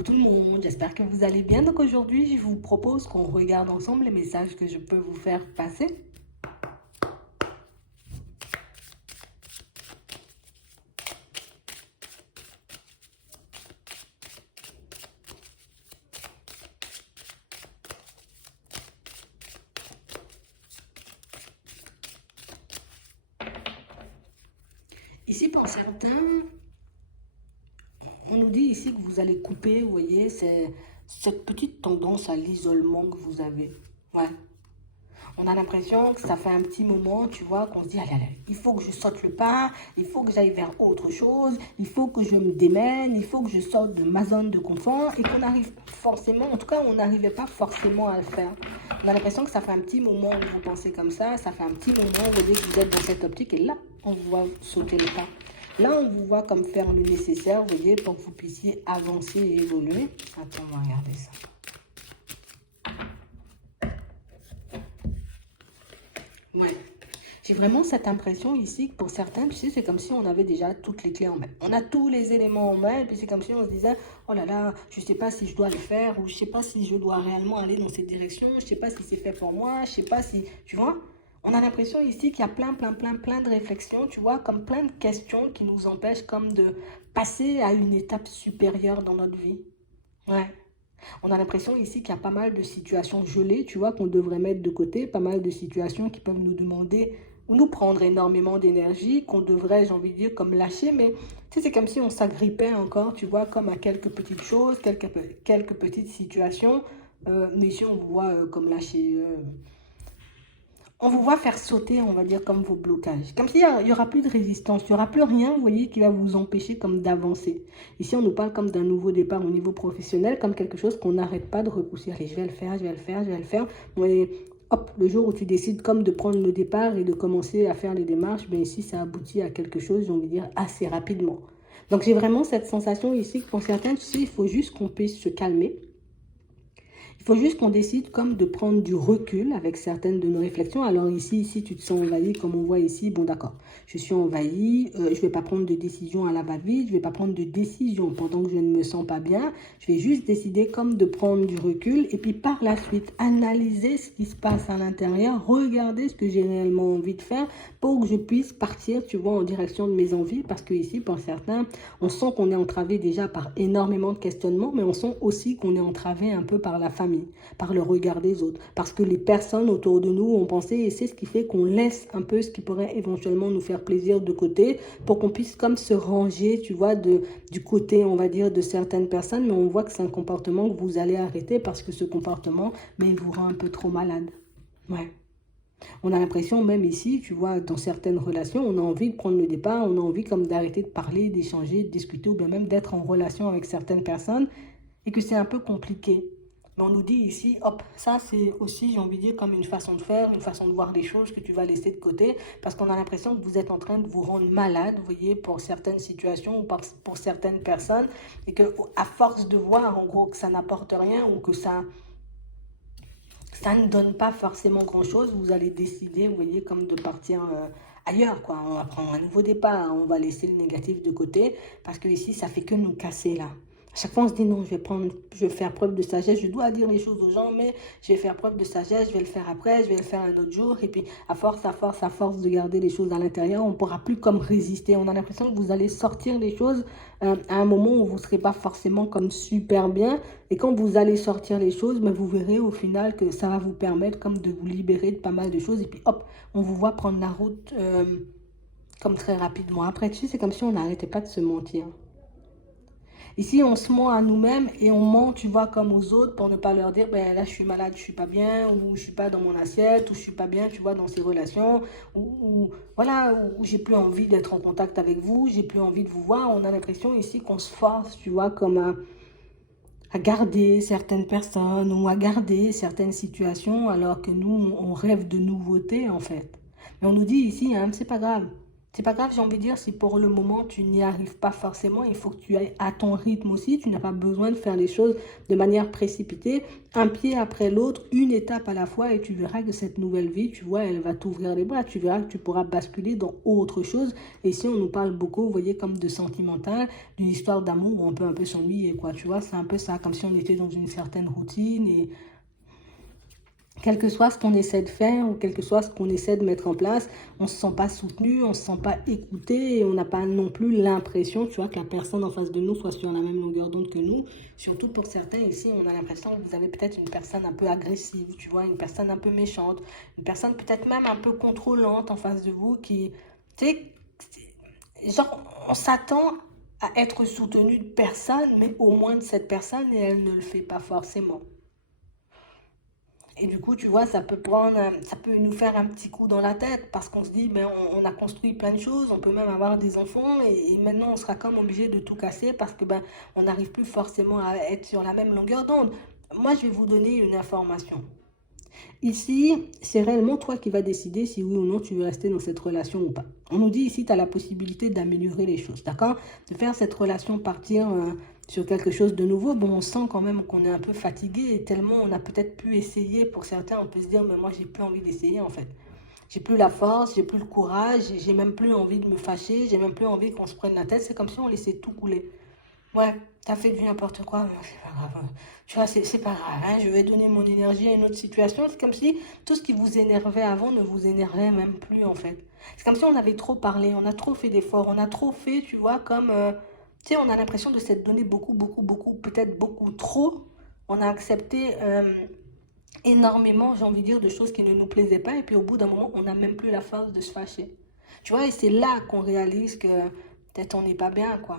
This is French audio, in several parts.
Coucou tout le monde, j'espère que vous allez bien. Donc aujourd'hui, je vous propose qu'on regarde ensemble les messages que je peux vous faire passer. Ici, pour certains, on nous dit ici que vous allez couper, vous voyez, c'est cette petite tendance à l'isolement que vous avez. Ouais. On a l'impression que ça fait un petit moment, tu vois, qu'on se dit, allez, allez, il faut que je saute le pas, il faut que j'aille vers autre chose, il faut que je me démène, il faut que je sorte de ma zone de confort et qu'on arrive forcément, en tout cas, on n'arrivait pas forcément à le faire. On a l'impression que ça fait un petit moment que vous pensez comme ça fait un petit moment, vous voyez que vous êtes dans cette optique et là, on vous voit sauter le pas. Là, on vous voit comme faire le nécessaire, vous voyez, pour que vous puissiez avancer et évoluer. Attends, on va regarder ça. Ouais. J'ai vraiment cette impression ici que pour certains, tu sais, c'est comme si on avait déjà toutes les clés en main. On a tous les éléments en main, et puis c'est comme si on se disait, oh là là, je ne sais pas si je dois le faire, ou je ne sais pas si je dois réellement aller dans cette direction, je ne sais pas si c'est fait pour moi, je ne sais pas si, tu vois. On a l'impression ici qu'il y a plein de réflexions, tu vois, comme plein de questions qui nous empêchent comme de passer à une étape supérieure dans notre vie. Ouais. On a l'impression ici qu'il y a pas mal de situations gelées, tu vois, qu'on devrait mettre de côté, pas mal de situations qui peuvent nous demander ou nous prendre énormément d'énergie, qu'on devrait, j'ai envie de dire, comme lâcher, mais tu sais, c'est comme si on s'agrippait encore, tu vois, comme à quelques petites choses, quelques petites situations, mais ici on voit comme lâcher. On vous voit faire sauter, on va dire, comme vos blocages. Comme s'il n'y aura plus de résistance, il n'y aura plus rien, vous voyez, qui va vous empêcher comme d'avancer. Ici, on nous parle comme d'un nouveau départ au niveau professionnel, comme quelque chose qu'on n'arrête pas de repousser. Allez, je vais le faire, je vais le faire, je vais le faire. Mais hop, le jour où tu décides comme de prendre le départ et de commencer à faire les démarches, bien ici, ça aboutit à quelque chose, j'ai envie de dire, assez rapidement. Donc, j'ai vraiment cette sensation ici que pour certains, tu sais, il faut juste qu'on puisse se calmer. Il faut juste qu'on décide comme de prendre du recul avec certaines de nos réflexions. Alors ici, si tu te sens envahi, comme on voit ici, bon d'accord, je suis envahi, je ne vais pas prendre de décision à la va-vite, je ne vais pas prendre de décision pendant que je ne me sens pas bien. Je vais juste décider comme de prendre du recul et puis par la suite, analyser ce qui se passe à l'intérieur, regarder ce que j'ai réellement envie de faire pour que je puisse partir, tu vois, en direction de mes envies. Parce que ici, pour certains, on sent qu'on est entravé déjà par énormément de questionnements, mais on sent aussi qu'on est entravé un peu par la famille, par le regard des autres, parce que les personnes autour de nous ont pensé, et c'est ce qui fait qu'on laisse un peu ce qui pourrait éventuellement nous faire plaisir de côté, pour qu'on puisse comme se ranger, tu vois, du côté, on va dire, de certaines personnes, mais on voit que c'est un comportement que vous allez arrêter, parce que ce comportement, mais il vous rend un peu trop malade. Ouais. On a l'impression, même ici, tu vois, dans certaines relations, on a envie de prendre le départ, on a envie comme d'arrêter de parler, d'échanger, de discuter, ou bien même d'être en relation avec certaines personnes, et que c'est un peu compliqué. Mais on nous dit ici, hop, ça c'est aussi, j'ai envie de dire, comme une façon de faire, une façon de voir les choses que tu vas laisser de côté, parce qu'on a l'impression que vous êtes en train de vous rendre malade, vous voyez, pour certaines situations ou pour certaines personnes, et que à force de voir, en gros, que ça n'apporte rien ou que ça ne donne pas forcément grand-chose, vous allez décider, vous voyez, comme de partir ailleurs, quoi. On va prendre un nouveau départ, on va laisser le négatif de côté, parce que ici, ça fait que nous casser, là. À chaque fois, on se dit non, je vais faire preuve de sagesse, je dois dire les choses aux gens, mais je vais faire preuve de sagesse, je vais le faire après, je vais le faire un autre jour, et puis à force de garder les choses à l'intérieur, on ne pourra plus comme résister. On a l'impression que vous allez sortir les choses à un moment où vous ne serez pas forcément comme super bien, et quand vous allez sortir les choses, ben vous verrez au final que ça va vous permettre comme de vous libérer de pas mal de choses. Et puis hop, on vous voit prendre la route comme très rapidement. Après, tu sais, c'est comme si on n'arrêtait pas de se mentir. Ici, on se ment à nous-mêmes et on ment, tu vois, comme aux autres pour ne pas leur dire, ben là, je suis malade, je suis pas bien, ou je suis pas dans mon assiette, ou je suis pas bien, tu vois, dans ces relations, voilà, ou j'ai plus envie d'être en contact avec vous, j'ai plus envie de vous voir. On a l'impression ici qu'on se force, tu vois, comme à garder certaines personnes ou à garder certaines situations alors que nous, on rêve de nouveautés en fait. Mais on nous dit ici, hein, c'est pas grave. C'est pas grave, j'ai envie de dire, si pour le moment tu n'y arrives pas forcément, il faut que tu ailles à ton rythme aussi. Tu n'as pas besoin de faire les choses de manière précipitée, un pied après l'autre, une étape à la fois, et tu verras que cette nouvelle vie, tu vois, elle va t'ouvrir les bras. Tu verras que tu pourras basculer dans autre chose. Et ici, on nous parle beaucoup, vous voyez, comme de sentimental, d'une histoire d'amour où on peut un peu s'ennuyer, quoi. Tu vois, c'est un peu ça, comme si on était dans une certaine routine et quel que soit ce qu'on essaie de faire ou quel que soit ce qu'on essaie de mettre en place, on ne se sent pas soutenu, on ne se sent pas écouté et on n'a pas non plus l'impression, tu vois, que la personne en face de nous soit sur la même longueur d'onde que nous. Surtout pour certains ici, on a l'impression que vous avez peut-être une personne un peu agressive, tu vois, une personne un peu méchante, une personne peut-être même un peu contrôlante en face de vous qui, tu sais, genre, on s'attend à être soutenu de personne, mais au moins de cette personne et elle ne le fait pas forcément. Et du coup, tu vois, ça peut nous faire un petit coup dans la tête parce qu'on se dit, ben, on a construit plein de choses, on peut même avoir des enfants et maintenant on sera comme obligé de tout casser parce que ben, on n'arrive plus forcément à être sur la même longueur d'onde. Moi, je vais vous donner une information. Ici, c'est réellement toi qui vas décider si oui ou non tu veux rester dans cette relation ou pas. On nous dit ici, tu as la possibilité d'améliorer les choses, d'accord? De faire cette relation partir sur quelque chose de nouveau. Bon, on sent quand même qu'on est un peu fatigué et tellement on a peut-être pu essayer. Pour certains, on peut se dire, mais moi, j'ai plus envie d'essayer en fait. J'ai plus la force, j'ai plus le courage, j'ai même plus envie de me fâcher, j'ai même plus envie qu'on se prenne la tête. C'est comme si on laissait tout couler. Ouais, t'as fait du n'importe quoi, mais c'est pas grave. Tu vois, c'est pas grave, hein, je vais donner mon énergie à une autre situation. C'est comme si tout ce qui vous énervait avant ne vous énervait même plus, en fait. C'est comme si on avait trop parlé, on a trop fait d'efforts, on a trop fait, tu vois, comme... tu sais, on a l'impression de s'être donné beaucoup, beaucoup, beaucoup, peut-être beaucoup trop. On a accepté énormément, j'ai envie de dire, de choses qui ne nous plaisaient pas. Et puis au bout d'un moment, on n'a même plus la force de se fâcher. Tu vois, et c'est là qu'on réalise que peut-être on n'est pas bien, quoi.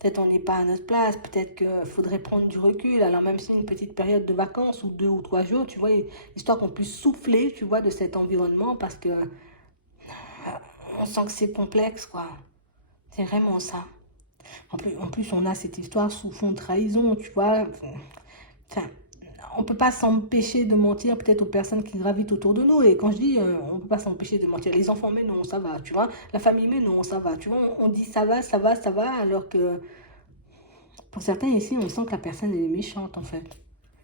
Peut-être on n'est pas à notre place, peut-être qu'il faudrait prendre du recul. Alors même si une petite période de vacances ou 2 ou 3 jours, tu vois, histoire qu'on puisse souffler, tu vois, de cet environnement parce que on sent que c'est complexe, quoi. C'est vraiment ça. En plus, on a cette histoire sous fond de trahison, tu vois. Enfin, on ne peut pas s'empêcher de mentir peut-être aux personnes qui gravitent autour de nous. Et quand je dis on ne peut pas s'empêcher de mentir, les enfants, mais non, ça va, tu vois. La famille, mais non, ça va, tu vois. On dit ça va, ça va, ça va, alors que pour certains ici, on sent que la personne elle est méchante en fait.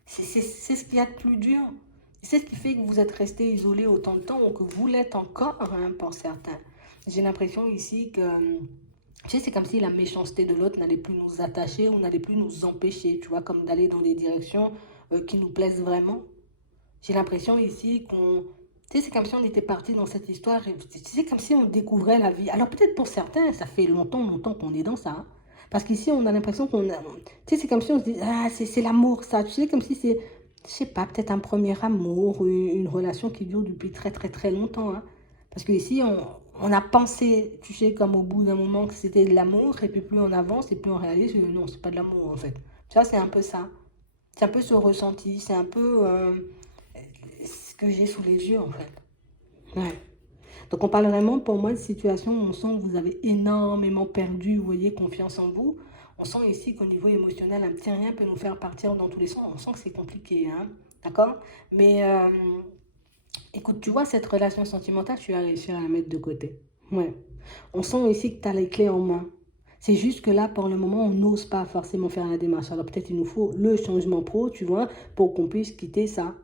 C'est ce qu'il y a de plus dur. C'est ce qui fait que vous êtes resté isolé autant de temps ou que vous l'êtes encore hein, pour certains. J'ai l'impression ici que, tu sais, c'est comme si la méchanceté de l'autre n'allait plus nous attacher ou n'allait plus nous empêcher, tu vois, comme d'aller dans des directions qui nous plaisent vraiment. J'ai l'impression ici qu'on... Tu sais, c'est comme si on était parti dans cette histoire. C'est comme si on découvrait la vie. Alors peut-être pour certains, ça fait longtemps, longtemps qu'on est dans ça. Hein. Parce qu'ici, on a l'impression qu'on a... Tu sais, c'est comme si on se dit, ah, c'est l'amour, ça. Tu sais, comme si c'est, je sais pas, peut-être un premier amour, une relation qui dure depuis très, très, très longtemps. Hein. Parce qu'ici, on a pensé, tu sais, comme au bout d'un moment que c'était de l'amour, et puis plus on avance, et plus on réalise que non, c'est pas de l'amour, en fait. Tu vois, c'est un peu ça. C'est un peu ce ressenti, c'est un peu ce que j'ai sous les yeux en fait. Ouais. Donc on parle vraiment pour moi de situation où on sent que vous avez énormément perdu, vous voyez, confiance en vous. On sent ici qu'au niveau émotionnel, un petit rien peut nous faire partir dans tous les sens. On sent que c'est compliqué, hein, d'accord? Mais écoute, tu vois, cette relation sentimentale, tu vas réussir à la mettre de côté. Ouais. On sent ici que tu as les clés en main. C'est juste que là, pour le moment, on n'ose pas forcément faire la démarche. Alors peut-être il nous faut le changement pro, tu vois, pour qu'on puisse quitter ça.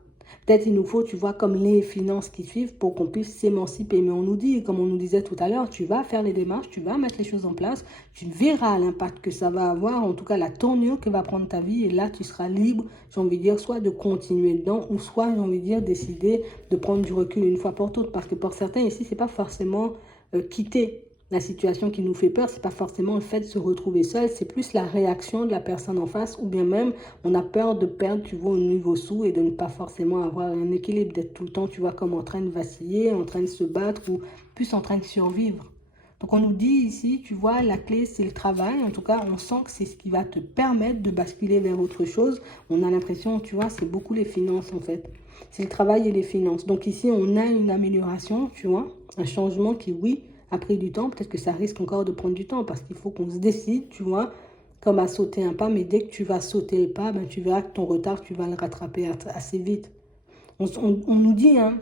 Peut-être il nous faut, tu vois, comme les finances qui suivent pour qu'on puisse s'émanciper. Mais on nous dit, comme on nous disait tout à l'heure, tu vas faire les démarches, tu vas mettre les choses en place, tu verras l'impact que ça va avoir, en tout cas la tournure que va prendre ta vie. Et là, tu seras libre, j'ai envie de dire, soit de continuer dedans, ou soit, j'ai envie de dire, décider de prendre du recul une fois pour toutes. Parce que pour certains ici, c'est pas forcément quitter la situation qui nous fait peur, c'est pas forcément le fait de se retrouver seul, c'est plus la réaction de la personne en face, ou bien même on a peur de perdre, tu vois, au niveau sous et de ne pas forcément avoir un équilibre, d'être tout le temps, tu vois, comme en train de vaciller, en train de se battre ou plus en train de survivre. Donc on nous dit ici, tu vois, la clé c'est le travail. En tout cas, on sent que c'est ce qui va te permettre de basculer vers autre chose. On a l'impression, tu vois, c'est beaucoup les finances en fait. C'est le travail et les finances. Donc ici, on a une amélioration, tu vois, un changement qui, oui, a pris du temps. Peut-être que ça risque encore de prendre du temps parce qu'il faut qu'on se décide, tu vois, comme à sauter un pas. Mais dès que tu vas sauter le pas, ben, tu verras que ton retard, tu vas le rattraper assez vite. On nous dit, hein,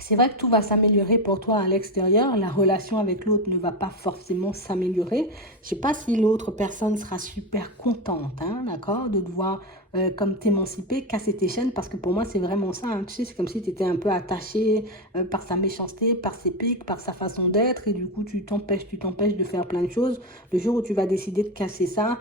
C'est vrai que tout va s'améliorer pour toi à l'extérieur. La relation avec l'autre ne va pas forcément s'améliorer. Je ne sais pas si l'autre personne sera super contente, hein, d'accord, de te voir comme t'émanciper, casser tes chaînes, parce que pour moi, c'est vraiment ça. Hein, tu sais, c'est comme si tu étais un peu attaché par sa méchanceté, par ses pics, par sa façon d'être, et du coup, tu t'empêches de faire plein de choses. Le jour où tu vas décider de casser ça,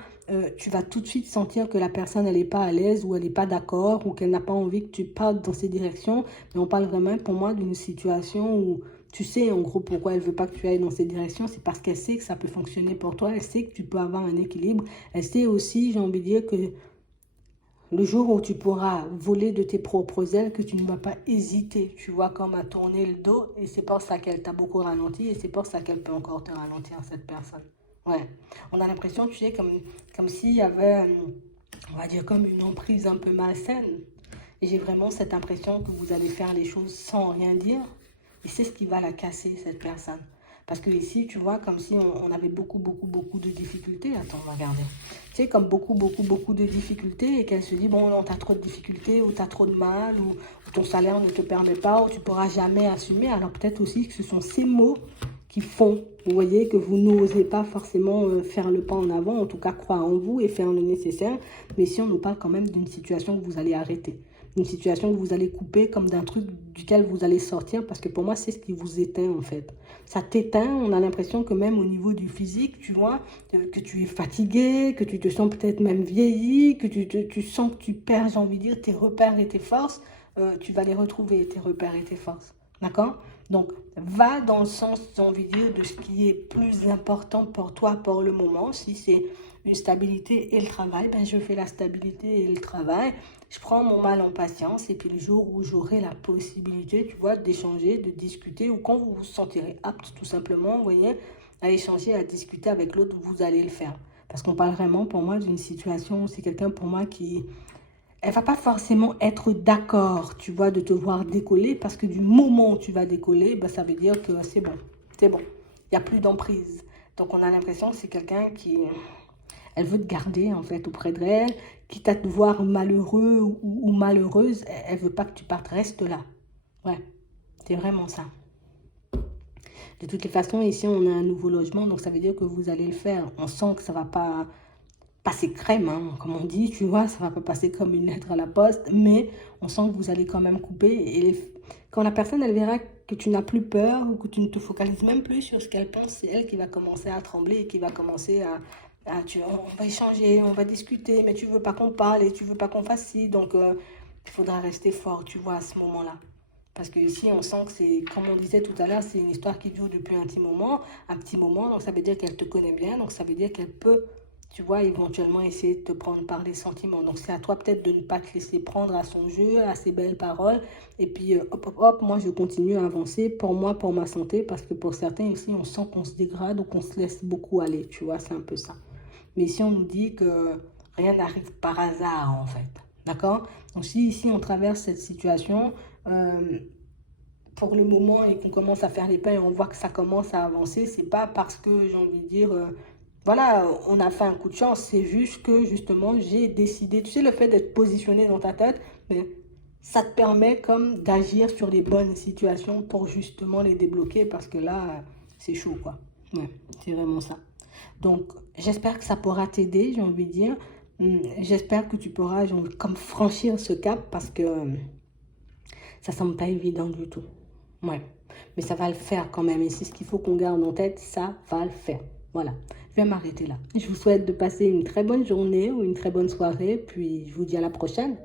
tu vas tout de suite sentir que la personne, elle n'est pas à l'aise, ou elle n'est pas d'accord, ou qu'elle n'a pas envie que tu partes dans ces directions. Mais on parle vraiment, pour moi, d'une situation où tu sais, en gros, pourquoi elle ne veut pas que tu ailles dans ces directions. C'est parce qu'elle sait que ça peut fonctionner pour toi. Elle sait que tu peux avoir un équilibre. Elle sait aussi, j'ai envie de dire, que le jour où tu pourras voler de tes propres ailes, que tu ne vas pas hésiter, tu vois, comme à tourner le dos. Et c'est pour ça qu'elle t'a beaucoup ralenti. Et c'est pour ça qu'elle peut encore te ralentir, cette personne. Ouais. On a l'impression, tu sais, comme s'il y avait, on va dire, comme une emprise un peu malsaine. Et j'ai vraiment cette impression que vous allez faire les choses sans rien dire. Et c'est ce qui va la casser, cette personne. Parce que ici, tu vois, comme si on avait beaucoup de difficultés. Attends, on va regarder. Tu sais, comme beaucoup de difficultés et qu'elle se dit, bon, non, t'as trop de difficultés ou t'as trop de mal ou ton salaire ne te permet pas ou tu pourras jamais assumer. Alors peut-être aussi que ce sont ces mots qui font, vous voyez, que vous n'osez pas forcément faire le pas en avant, en tout cas croire en vous et faire le nécessaire. Mais si on nous parle quand même d'une situation que vous allez arrêter, une situation que vous allez couper comme d'un truc duquel vous allez sortir, parce que pour moi, c'est ce qui vous éteint en fait. Ça t'éteint, on a l'impression que même au niveau du physique, tu vois, que tu es fatigué, que tu te sens peut-être même vieilli, que tu sens que tu perds, j'ai envie de dire, tes repères et tes forces, tu vas les retrouver, tes repères et tes forces. D'accord? Donc, va dans le sens, j'ai envie de dire, de ce qui est plus important pour toi pour le moment. Si c'est une stabilité et le travail, ben je fais la stabilité et le travail. Je prends mon mal en patience et puis le jour où j'aurai la possibilité, tu vois, d'échanger, de discuter ou quand vous vous sentirez apte tout simplement, vous voyez, à échanger, à discuter avec l'autre, vous allez le faire. Parce qu'on parle vraiment pour moi d'une situation où c'est quelqu'un pour moi qui, elle va pas forcément être d'accord, tu vois, de te voir décoller parce que du moment où tu vas décoller, ben, ça veut dire que c'est bon, c'est bon. Il n'y a plus d'emprise. Donc on a l'impression que c'est quelqu'un qui, elle veut te garder en fait auprès d'elle, quitte à te voir malheureux ou malheureuse, elle veut pas que tu partes, reste là. Ouais, c'est vraiment ça. De toutes les façons, ici on a un nouveau logement, donc ça veut dire que vous allez le faire. On sent que ça va pas passer crème, hein, comme on dit, tu vois, ça va pas passer comme une lettre à la poste, mais on sent que vous allez quand même couper. Et quand la personne, elle verra que tu n'as plus peur ou que tu ne te focalises même plus sur ce qu'elle pense, c'est elle qui va commencer à trembler et qui va commencer on va échanger, on va discuter, mais tu veux pas qu'on parle et tu veux pas qu'on fasse ci, donc il faudra rester fort, tu vois, à ce moment-là. Parce que ici, on sent que c'est, comme on disait tout à l'heure, c'est une histoire qui dure depuis un petit moment, donc ça veut dire qu'elle te connaît bien, donc ça veut dire qu'elle peut, tu vois, éventuellement essayer de te prendre par les sentiments. Donc c'est à toi peut-être de ne pas te laisser prendre à son jeu, à ses belles paroles, et puis moi je continue à avancer pour moi, pour ma santé, parce que pour certains ici, on sent qu'on se dégrade ou qu'on se laisse beaucoup aller, tu vois, c'est un peu ça. Mais si on nous dit que rien n'arrive par hasard, en fait. D'accord? Donc, si ici on traverse cette situation, pour le moment, et qu'on commence à faire les pas et on voit que ça commence à avancer, c'est pas parce que j'ai envie de dire, voilà, on a fait un coup de chance, c'est juste que justement j'ai décidé, tu sais, le fait d'être positionné dans ta tête, mais ça te permet comme d'agir sur les bonnes situations pour justement les débloquer parce que là, c'est chaud, quoi. Ouais, c'est vraiment ça. Donc, j'espère que ça pourra t'aider, j'ai envie de dire. J'espère que tu pourras comme franchir ce cap parce que ça semble pas évident du tout. Ouais, mais ça va le faire quand même. Et c'est ce qu'il faut qu'on garde en tête, ça va le faire. Voilà, je vais m'arrêter là. Je vous souhaite de passer une très bonne journée ou une très bonne soirée, puis je vous dis à la prochaine.